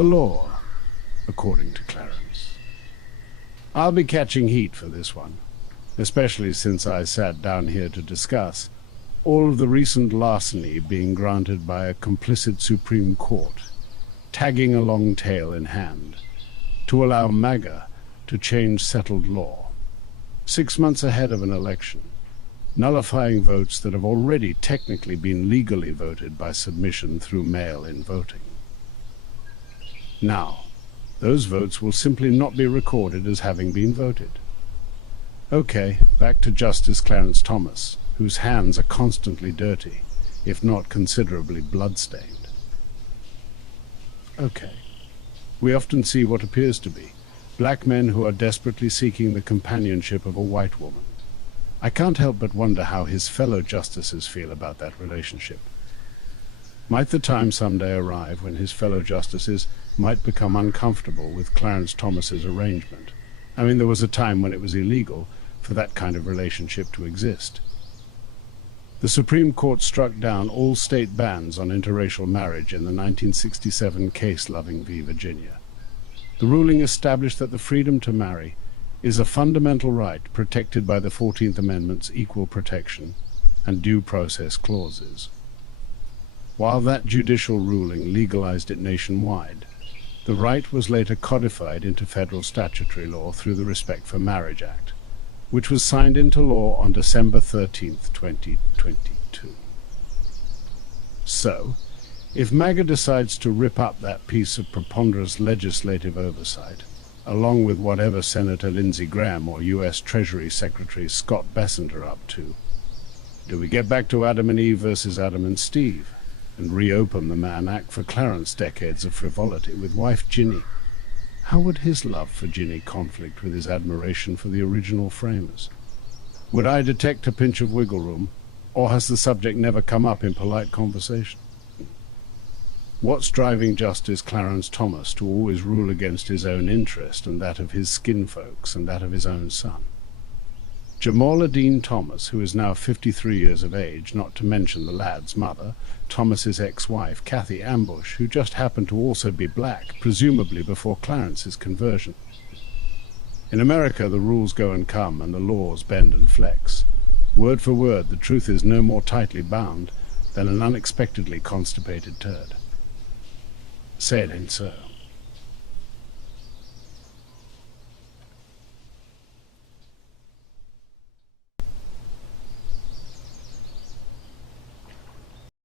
The law, according to Clarence. I'll be catching heat for this one, especially since I sat down here to discuss all of the recent larceny being granted by a complicit Supreme Court, tagging a long tail in hand, to allow MAGA to change settled law, 6 months ahead of an election, nullifying votes that have already technically been legally voted by submission through mail-in voting. Now, those votes will simply not be recorded as having been voted. Okay, back to Justice Clarence Thomas, whose hands are constantly dirty, if not considerably blood-stained. Okay, we often see what appears to be black men who are desperately seeking the companionship of a white woman. I can't help but wonder how his fellow justices feel about that relationship. Might the time someday arrive when his fellow justices might become uncomfortable with Clarence Thomas's arrangement? I mean, there was a time when it was illegal for that kind of relationship to exist. The Supreme Court struck down all state bans on interracial marriage in the 1967 case Loving v. Virginia. The ruling established that the freedom to marry is a fundamental right protected by the 14th Amendment's equal protection and due process clauses. While that judicial ruling legalized it nationwide, the right was later codified into federal statutory law through the Respect for Marriage Act, which was signed into law on December 13, 2022. So, if MAGA decides to rip up that piece of preponderous legislative oversight, along with whatever Senator Lindsey Graham or U.S. Treasury Secretary Scott Bessent are up to, do we get back to Adam and Eve versus Adam and Steve, and reopen the Mann Act for Clarence decades of frivolity with wife Ginny? How would his love for Ginny conflict with his admiration for the original framers? Would I detect a pinch of wiggle room, or has the subject never come up in polite conversation? What's driving Justice Clarence Thomas to always rule against his own interest and that of his skin folks and that of his own son? Jamala Dean Thomas, who is now 53 years of age, not to mention the lad's mother, Thomas's ex-wife, Kathy Ambush, who just happened to also be black, presumably before Clarence's conversion. In America, the rules go and come, and the laws bend and flex. Word for word, the truth is no more tightly bound than an unexpectedly constipated turd. Say it ain't so.